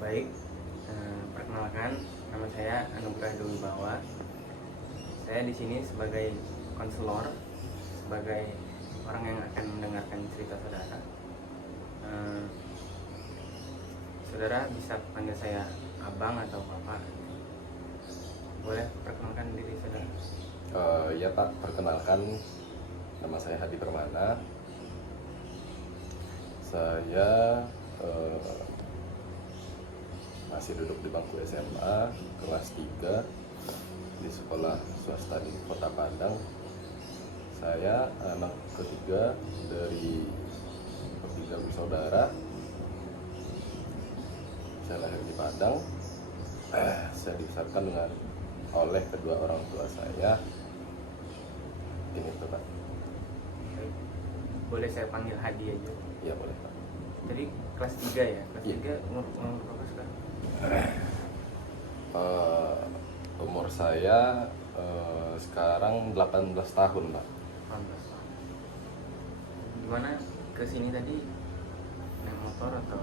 Baik, perkenalkan, nama saya Anugrah Dewi Bawa. Saya di sini sebagai konselor, sebagai orang yang akan mendengarkan cerita saudara. Saudara bisa panggil saya abang atau bapak. Boleh perkenalkan diri saudara? Ya Pak, perkenalkan, nama saya Hadi Permana. Saya masih duduk di bangku SMA kelas 3 di sekolah swasta di Kota Padang. Saya anak ketiga dari ketiga bersaudara. Saya lahir di Padang. Saya dibesarkan oleh kedua orang tua saya. Ini itu Pak. Baik. Boleh saya panggil Hadi aja? Iya boleh Pak. Tadi kelas 3 ya? Kelas Iya. 3 umur berapa sekarang? Umur saya sekarang 18 tahun Pak. 18 tahun. Gimana kesini tadi? Naik motor atau?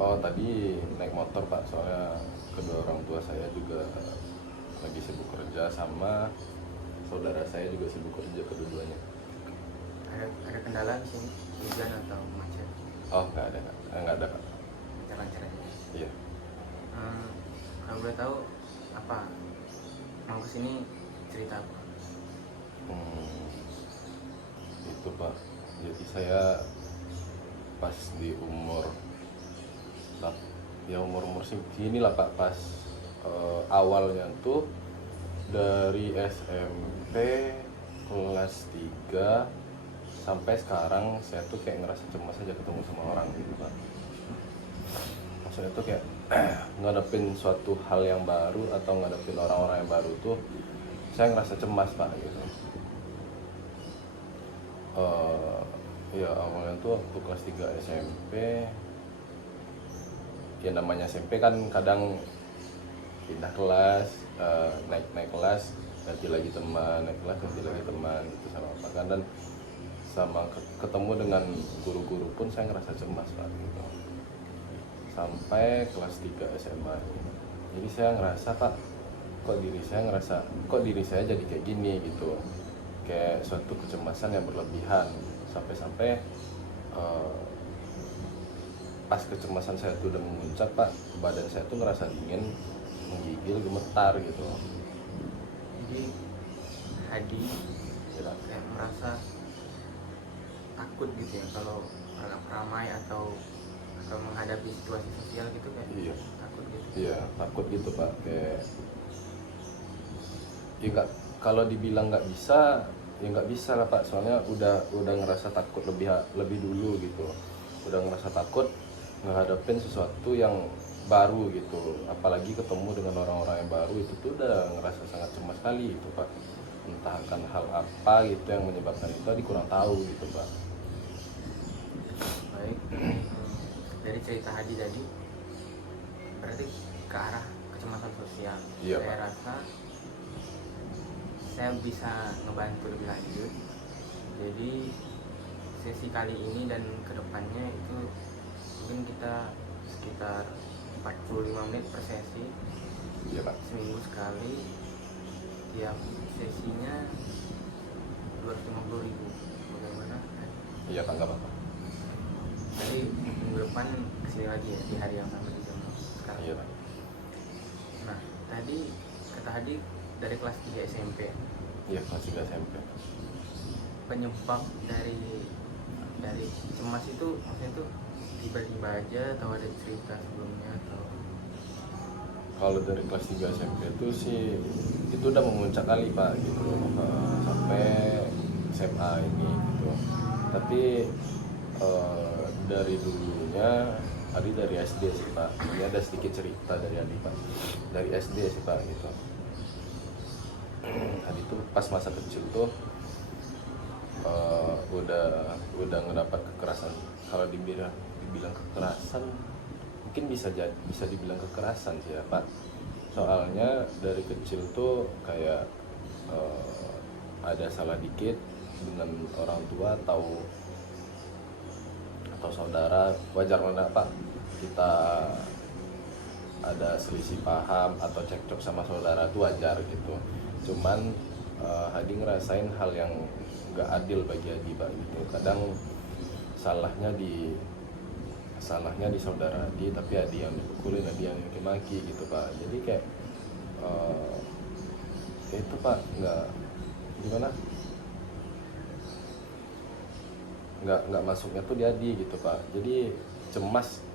Oh tadi naik motor Pak, soalnya kedua orang tua saya juga lagi sibuk kerja, sama saudara saya juga sibuk kerja kedua-duanya. Ada kendala di sini? Hujan atau macet? Oh nggak ada Kak, nggak ada Kak. Lancar-lancar aja. Iya. Kalau boleh tahu apa mau kesini cerita apa? Itu Pak, jadi saya pas di umur segini lah Pak, pas awalnya tuh dari SMP kelas 3 sampai sekarang saya tuh kayak ngerasa cemas aja ketemu sama orang gitu Pak. Maksudnya tuh kayak ngadepin suatu hal yang baru atau ngadepin orang-orang yang baru tuh saya ngerasa cemas Pak gitu. Ya awalnya tuh waktu kelas 3 SMP, ya namanya SMP kan kadang pindah kelas, naik kelas, ganti lagi teman, naik kelas ganti lagi teman gitu sama apa kan, dan sama ketemu dengan guru-guru pun saya ngerasa cemas Pak gitu. Sampai kelas 3 SMA ini. Jadi saya ngerasa Pak, kok diri saya jadi kayak gini gitu. Kayak suatu kecemasan yang berlebihan, sampai pas kecemasan saya tuh udah memuncak Pak, badan saya tuh ngerasa dingin, menggigil, gemetar gitu. Jadi Hadi kayak merasa takut gitu ya kalau ramai atau menghadapi situasi sosial gitu kan? Iya. Takut gitu. Iya, takut gitu Pak. Kayak ya nggak, kalau dibilang nggak bisa, ya nggak bisa lah Pak. Soalnya udah ngerasa takut lebih dulu gitu. Udah ngerasa takut ngehadapin sesuatu yang baru gitu. Apalagi ketemu dengan orang-orang yang baru, itu tuh udah ngerasa sangat cemas sekali gitu Pak. Entah akan hal apa gitu yang menyebabkan itu, tadi kurang tahu gitu Pak. Baik. Dari cerita Hadi tadi berarti ke arah kecemasan sosial. Iya, Saya Pak. rasa saya bisa ngebantu lebih lanjut. Jadi sesi kali ini dan kedepannya itu mungkin kita sekitar 45 menit per sesi. Iya Pak. Seminggu sekali. Tiap sesinya 250.000. Bagaimana? Iya Pak, nggak apa-apa. Jadi minggu depan kesini lagi ya, di hari yang sama di jam sekarang. Iya Pak. Nah, tadi kata Hadi dari kelas 3 SMP. Iya, kelas 3 SMP. Penyebab dari cemas itu maksudnya tuh tiba-tiba aja atau ada cerita sebelumnya atau? Kalau dari kelas 3 SMP itu sih, itu udah memuncak kali Pak gitu, sampai SMA ini gitu. Tapi dari dulunya, Adi dari SD sih Pak. Ini ada sedikit cerita dari Adi Pak. Dari SD sih Pak gitu. Adi tuh pas masa kecil tuh udah ngedapat kekerasan. Kalau dibilang kekerasan, mungkin bisa dibilang kekerasan sih ya Pak. Soalnya dari kecil tuh kayak ada salah dikit dengan orang tua atau saudara, wajar lah Pak kita ada selisih paham atau cekcok sama saudara itu wajar gitu. Cuman Hadi ngerasain hal yang nggak adil bagi Hadi Pak gitu. Kadang salahnya di saudara Hadi, tapi Hadi yang dipukulin, Hadi yang maki gitu Pak. Jadi kayak itu Pak, nggak gimana, nggak masuknya tuh di Hadi gitu Pak. Jadi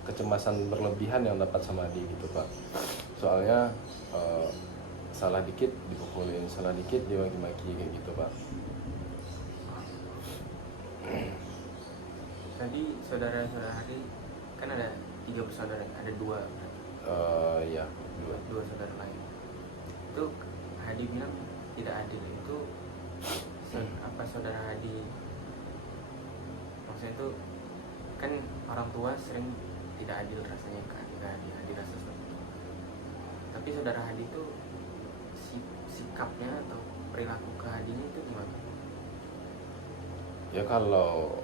kecemasan berlebihan yang dapat sama Hadi gitu Pak. Soalnya salah dikit dipukulin, salah dikit dimaki-maki kayak gitu Pak. Tadi saudara-saudara Hadi kan ada 3 bersaudara, ada 2 Ya, dua saudara lain. Itu Hadi bilang tidak adil. Itu apa saudara Hadi maksudnya itu kan orang tua sering tidak adil rasanya ke Hadi rasa seperti itu. Tapi saudara Hadi itu sikapnya atau perilaku ke Hadinya itu gimana? ya kalau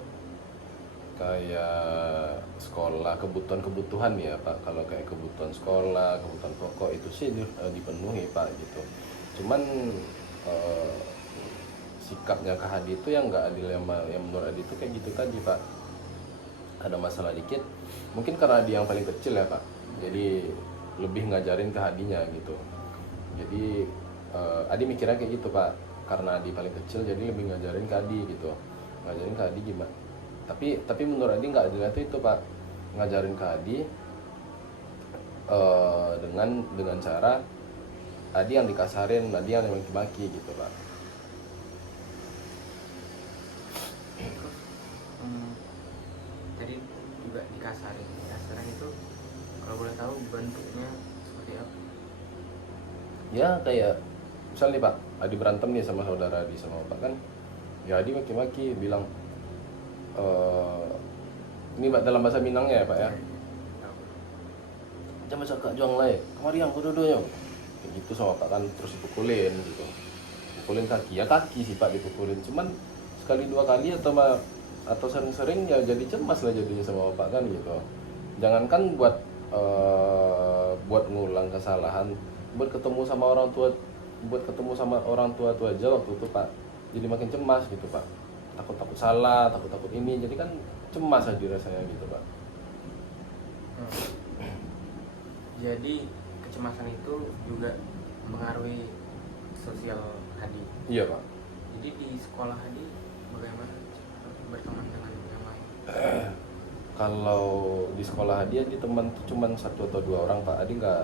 kayak sekolah, kebutuhan ya Pak. Kalau kayak kebutuhan sekolah, kebutuhan pokok itu sih dipenuhi Pak gitu. Cuman sikapnya ke Hadi itu yang nggak adil, yang menurut Hadi itu kayak gitu tadi Pak. Ada masalah dikit, mungkin karena Hadi yang paling kecil ya Pak, jadi lebih ngajarin ke Hadinya gitu. Jadi Hadi mikirnya kayak gitu Pak, karena Hadi paling kecil jadi lebih ngajarin ke Hadi gitu, ngajarin ke Hadi gimana. Tapi menurut Hadi nggak adilnya itu Pak, ngajarin ke Hadi dengan cara Hadi yang dikasarin, Hadi yang maki-maki gitu Pak. Jadi juga dikasarin itu kalau boleh tahu bentuknya seperti apa? Ya kayak misal nih Pak, Hadi berantem nih sama saudara Hadi sama Bapak kan, ya Hadi maki-maki bilang ini dalam bahasa Minangnya ya Pak ya, jangan cakap juang lai, kemari yang kudu-dudunya kayak gitu sama Pak kan. Terus dipukulin gitu, pukulin kaki, ya kaki sih Pak dipukulin. Cuman sekali 2 kali atau sering-sering ya jadi cemas lah jadinya sama Bapak kan gitu. Jangankan buat ngulang kesalahan, buat ketemu sama orang tua tuh aja waktu itu Pak, jadi makin cemas gitu Pak. Takut salah, takut ini, jadi kan cemas aja rasanya gitu Pak. Jadi kecemasan itu juga mempengaruhi sosial Hadi. Iya Pak. Jadi di sekolah Hadi bagaimana berteman dengan yang lain? Kalau di sekolah Hadi teman tuh cuma 1 atau 2 orang Pak. Hadi nggak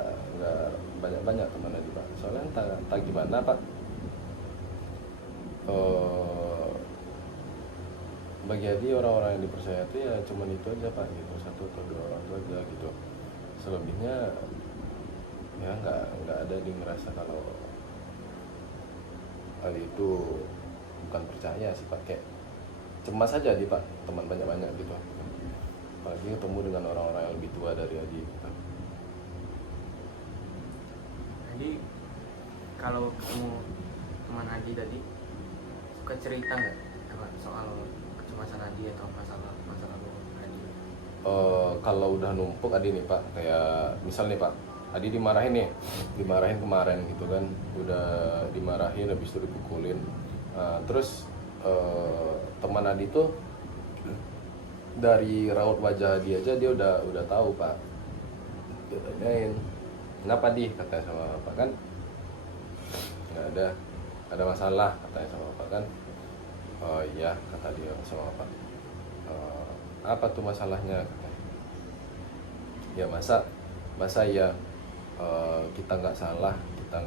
banyak teman Hadi Pak. Soalnya entah gimana Pak. Bagi Hadi orang-orang yang dipercaya itu ya cuma itu aja Pak gitu, 1 atau 2 orang itu aja gitu. Selebihnya ya nggak ada di ngerasa kalau hal itu bukan percaya sih Pak, kayak cemas aja di Pak, teman banyak gitu. Apalagi ketemu dengan orang-orang yang lebih tua dari Hadi. Jadi kalau ketemu teman Hadi tadi suka cerita nggak apa soal kecemasan Hadi atau masalah lalu Hadi? Kalau udah numpuk Hadi nih Pak, kayak misal nih Pak, Hadi dimarahin kemarin gitu kan, udah dimarahin habis itu dipukulin. Terus teman Hadi tuh dari raut wajah dia aja dia udah tahu Pak. Dia tanyain, kenapa di, katanya sama Bapak kan, nggak ada masalah katanya sama Bapak kan. Oh iya kata dia sama Bapak. Apa tuh masalahnya katanya? Ya masa ya kita nggak salah, kita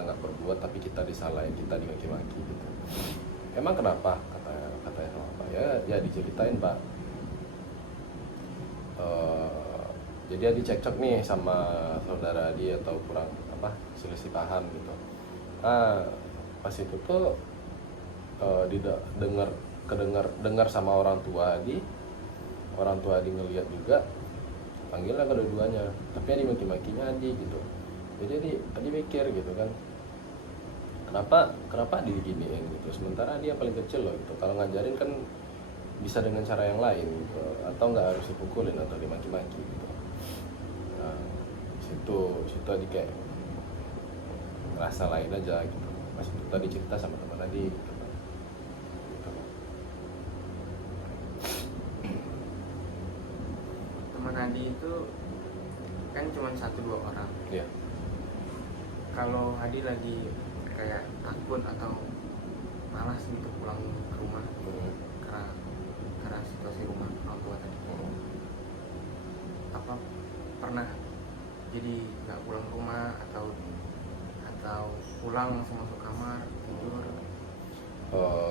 nggak berbuat tapi kita disalahin, kita dimaki-maki gitu. Emang kenapa katanya sama Pak? Ya diceritain Pak. Jadi Adi cekcok nih sama saudara dia atau kurang selisih paham gitu. Pas itu tuh dengar sama orang tua Adi ngelihat juga, panggilnya kedua-duanya, tapi Adi maki-makinya Adi gitu. Jadi Adi mikir gitu kan, kenapa Adi diginiin gitu, sementara dia paling kecil loh gitu. Kalau ngajarin kan bisa dengan cara yang lain gitu, atau nggak harus dipukulin atau dimaki-maki gitu. Nah, situ Adi kayak ngerasa lain aja gitu. Pas itu tadi cerita sama teman Adi gitu. Gitu. Teman Adi itu kan cuma 1-2 orang. Iya. Kalau Adi lagi kayak takut atau malas gitu pulang ke rumah karena situasi rumah orang tua tadi, apa pernah jadi nggak pulang ke rumah atau pulang langsung masuk kamar tidur?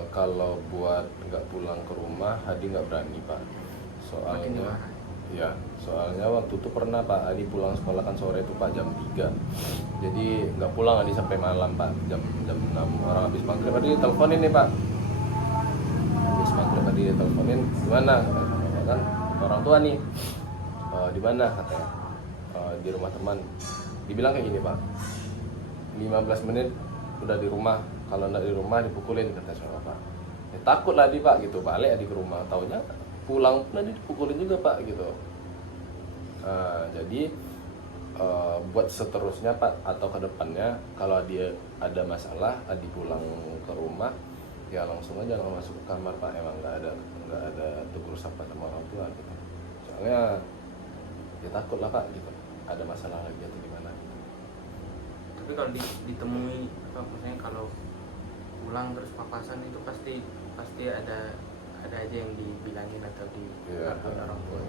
Kalau buat nggak pulang ke rumah, Adi nggak berani Pak. Makin Soalnya, marah. ya, soalnya waktu itu pernah Pak, Adi pulang sekolah kan sore itu Pak jam 3. Jadi nggak pulang Adi sampai malam Pak, jam 6 orang habis maghrib Adi diteleponin nih Pak. Habis maghrib Adi diteleponin, gimana? Kan orang tua nih, di mana katanya? Di rumah teman. Dibilang kayak gini Pak, 15 menit udah di rumah, kalau nggak di rumah dipukulin kata sama Pak. Ya, takut lah di Pak gitu, balik Adi ke rumah, taunya pulang pun Adi dipukulin juga Pak gitu. Jadi buat seterusnya Pak atau ke depannya kalau dia ada masalah Adi pulang ke rumah ya langsung aja nggak masuk ke kamar Pak, emang nggak ada tegur sapa sama orang tua gitu. Soalnya ya takut lah Pak gitu, ada masalah lagi atau gimana gitu. Tapi kalau ditemui apa maksudnya kalau pulang terus papasan itu pasti ada aja yang dibilangin atau dilakuin orang tua.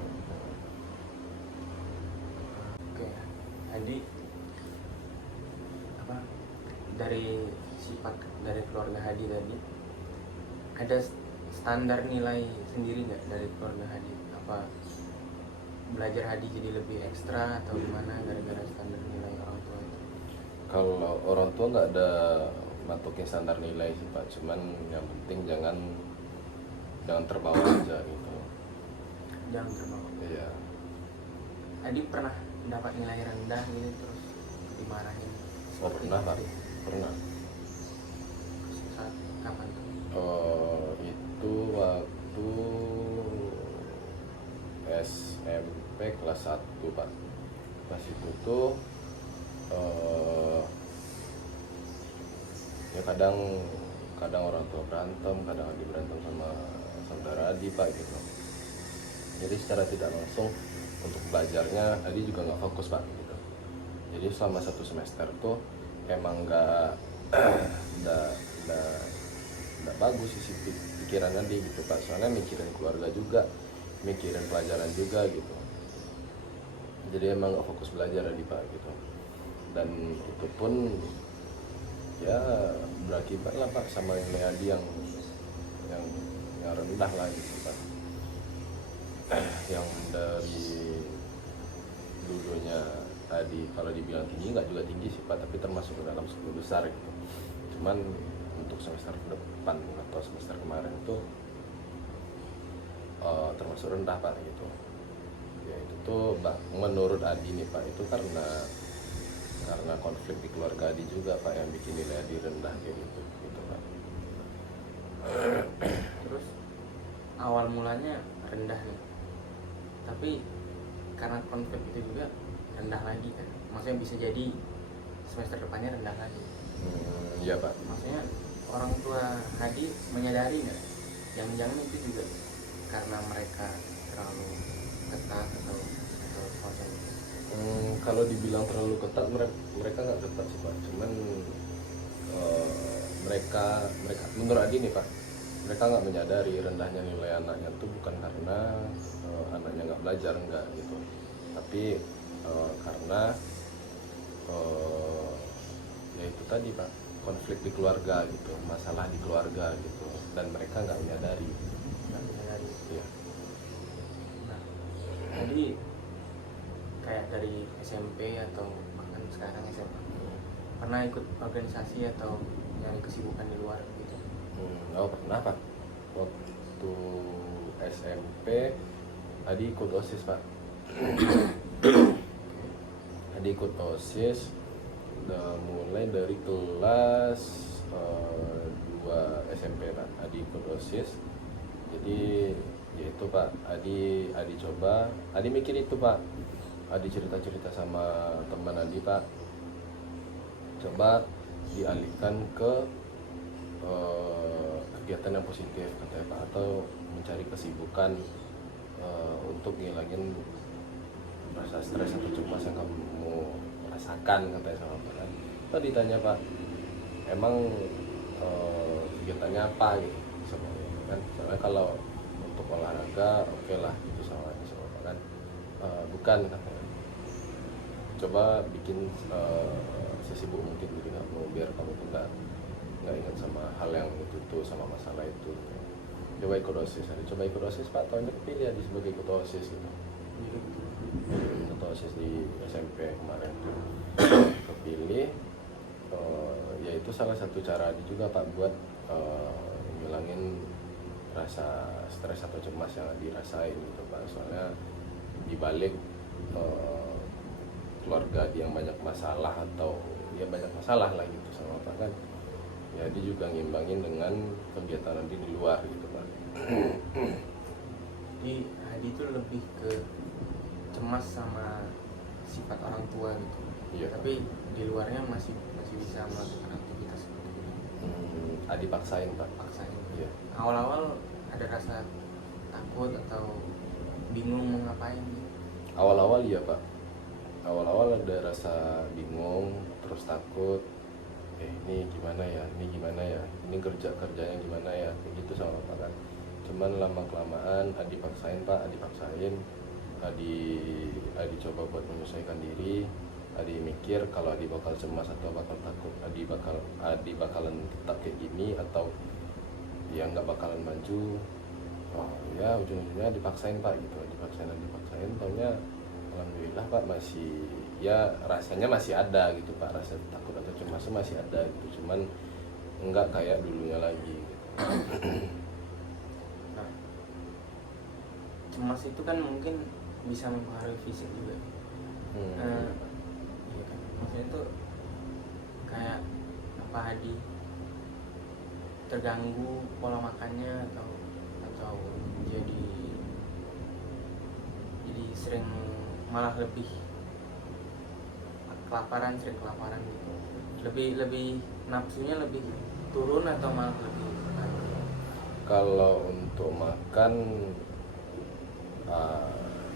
Oke, Adi apa dari sifat dari keluarga Hadi tadi ada standar nilai sendiri nggak dari keluarga Hadi? Apa belajar Hadi jadi lebih ekstra atau gimana gara-gara standar nilai orang tua itu? Kalau orang tua nggak ada matokin standar nilai sih Pak, cuman yang penting jangan terbawa aja gitu. Jangan terbawa. Iya. Adi pernah dapat nilai rendah gitu terus dimarahin? Oh pernah Pak, pernah. Saat kapan tuh? Itu waktu SMP kelas 1 Pak. Pas itu tuh ya kadang orang tua berantem, kadang Adi berantem sama saudara Adi Pak gitu. Jadi secara tidak langsung untuk belajarnya Adi juga nggak fokus Pak gitu. Jadi selama 1 semester tuh emang nggak bagus sisi pikiran Adi gitu Pak. Soalnya mikirin keluarga juga, mikirin pelajaran juga gitu. Jadi emang nggak fokus belajar Adi Pak gitu. Dan itu pun ya berakibat lah Pak sama nilai Adi yang rendah lah gitu Pak. Yang dari dulunya Adi kalau dibilang tinggi nggak juga tinggi sih Pak, tapi termasuk dalam 10 besar gitu. Cuman untuk semester depan atau semester kemarin itu termasuk rendah Pak gitu. Ya itu tuh menurut Adi nih Pak, itu karena konflik di keluarga Adi juga Pak yang bikin nilai Adi rendah kayak gitu Pak. Terus awal mulanya rendah nih, tapi karena konflik itu juga rendah lagi kan, maksudnya bisa jadi semester depannya rendah lagi. Iya Pak. Maksudnya orang tua Hadi menyadari nggak jangan-jangan itu juga karena mereka terlalu ketat atau semacam itu? Kalau dibilang terlalu ketat, mereka nggak ketat sih Pak, cuman mereka menurut Adi nih Pak, mereka nggak menyadari rendahnya nilai anaknya tuh bukan karena anaknya nggak belajar, enggak gitu, tapi karena ya itu tadi Pak, konflik di keluarga gitu, masalah di keluarga gitu, dan mereka nggak menyadari. Ya. Nah, jadi kayak dari SMP atau bahkan sekarang SMA pernah ikut organisasi atau nyari kesibukan di luar gitu? Oh pernah Pak, waktu SMP Adi ikut OSIS Pak. Adi ikut OSIS udah mulai dari kelas 2 SMP Pak. Adi ikut OSIS, jadi ya itu Pak, Adi coba, Adi mikir itu Pak, Adi cerita-cerita sama teman Adi, Pak, coba dialihkan ke kegiatan yang positif katanya Pak, atau mencari kesibukan untuk ngilangin rasa stres atau cemas yang kamu rasakan katanya sama Pak kan. Tadi ditanya Pak, emang kegiatannya apa gitu sebenarnya kan, soalnya kalau untuk olahraga oke lah itu sama Pak kan. Bukan katanya, coba bikin sesibuk mungkin diri kamu biar kamu tuh nggak ingat sama hal yang itu tuh, sama masalah itu. Coba ikut OSIS, coba ikut OSIS Pak, tahunnya kepilih ya sebagai ketua OSIS gitu. Ketua OSIS di SMP kemarin tuh kepilih. Ya itu salah satu cara juga Pak buat ngilangin rasa stres atau cemas yang dirasain gitu Pak. Soalnya dibalik keluarga dia yang banyak masalah atau dia banyak masalah lah gitu sama Pak kan, ya dia juga ngimbangin dengan kegiatan nanti di luar gitu Pak. Jadi Hadi itu lebih ke cemas sama sifat orang tua gitu. Iya. Tapi di luarnya masih bisa melakukan aktivitas seperti itu. Adi paksain Pak. Paksain. Iya. Awal-awal ada rasa takut atau bingung mau ngapain gitu. Awal-awal iya Pak. Awal-awal ada rasa bingung, terus takut. Ini gimana ya? Ini kerjanya gimana ya? Kayak gitu sama Pak kan. Cuman lama kelamaan Adi paksain Pak, Adi coba buat menyesuaikan diri. Adi mikir kalau Adi bakal cemas atau bakal takut, Adi bakalan tetap kayak gini atau ya nggak bakalan maju. Oh ya ujung-ujungnya dipaksain Pak gitu, dipaksain. Taunya alhamdulillah Pak masih, ya rasanya masih ada gitu Pak, rasa takut atau cemas masih ada gitu, cuman nggak kayak dulunya lagi gitu. Nah, cemas itu kan mungkin bisa mempengaruhi fisik juga. Iya kan, maksudnya itu kayak apa, Hadi terganggu pola makannya atau jadi sering malah lebih sering kelaparan gitu, lebih nafsunya lebih turun atau malah lebih naik? Kalau untuk makan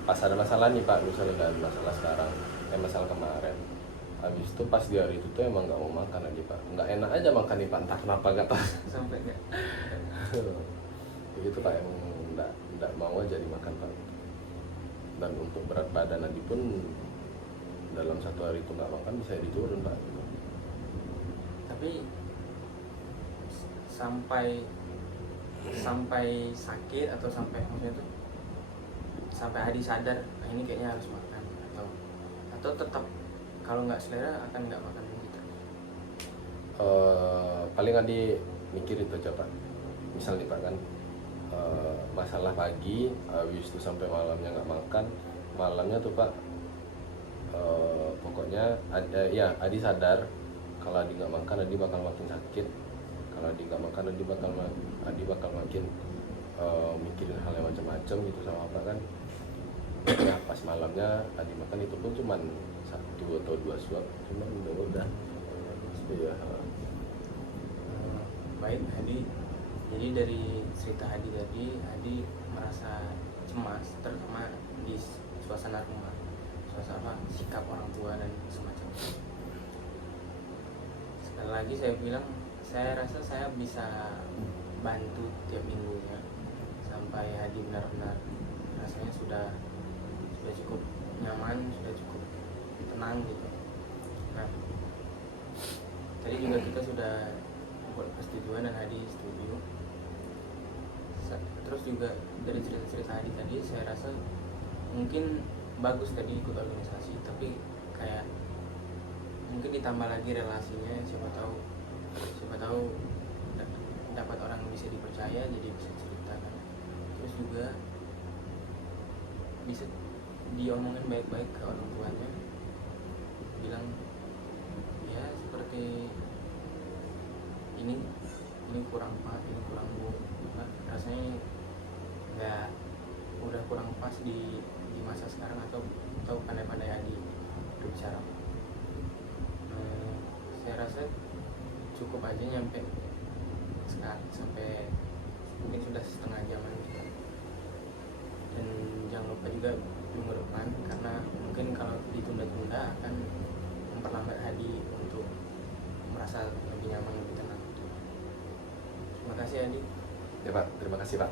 pas ada masalah nih Pak, misalnya ada masalah sekarang, masalah kemarin, habis itu pas di hari itu tuh emang nggak mau makan lagi Pak, nggak enak aja makan nih Pak, entah kenapa nggak tahu Sampai nggak begitu Pak, emang nggak mau aja dimakan Pak. Dan untuk berat badan Adi pun dalam satu hari itu nggak makan bisa diturun Pak. Tapi sampai sakit atau sampai maksudnya tuh sampai Hadi sadar ini kayaknya harus makan, atau tetap kalau nggak selera akan nggak makan gitu. Paling Adi mikir itu aja Pak, misal nih Pak kan masalah pagi, habis itu sampai malamnya nggak makan, malamnya tuh Pak pokoknya Adi sadar kalau Adi nggak makan Adi bakal makin sakit, kalau Adi nggak makan Adi bakal makin mikirin hal yang macam-macam gitu sama apa kan. Ya pas malamnya Adi makan itu pun cuman 1 atau 2 suap, cuman udah ya. Baik Hadi, jadi dari cerita Hadi tadi, Hadi merasa cemas terutama di suasana rumah, sikap orang tua dan semacamnya. Sekali lagi saya bilang, saya rasa saya bisa bantu tiap minggunya sampai Hadi benar-benar rasanya sudah cukup nyaman, sudah cukup tenang gitu. Nah, tadi juga kita sudah buat persetujuan dan Hadi setuju. Terus juga dari cerita-cerita Hadi tadi saya rasa mungkin bagus tadi ikut organisasi, tapi kayak mungkin ditambah lagi relasinya, siapa tahu dapat orang yang bisa dipercaya jadi bisa cerita kan. Terus juga bisa diomongin baik-baik ke orang tuanya, bilang ya seperti ini kurang Pak, ini kurang Bu, rasanya udah kurang pas di masa sekarang, atau pandai-pandai aja nyampe sekarang, sampai mungkin sudah setengah jaman gitu. Dan jangan lupa juga minggu depan, karena mungkin kalau ditunda-tunda akan memperlambat Hadi untuk merasa lebih nyaman, lebih tenang. Terima kasih Hadi. Ya Pak, terima kasih Pak.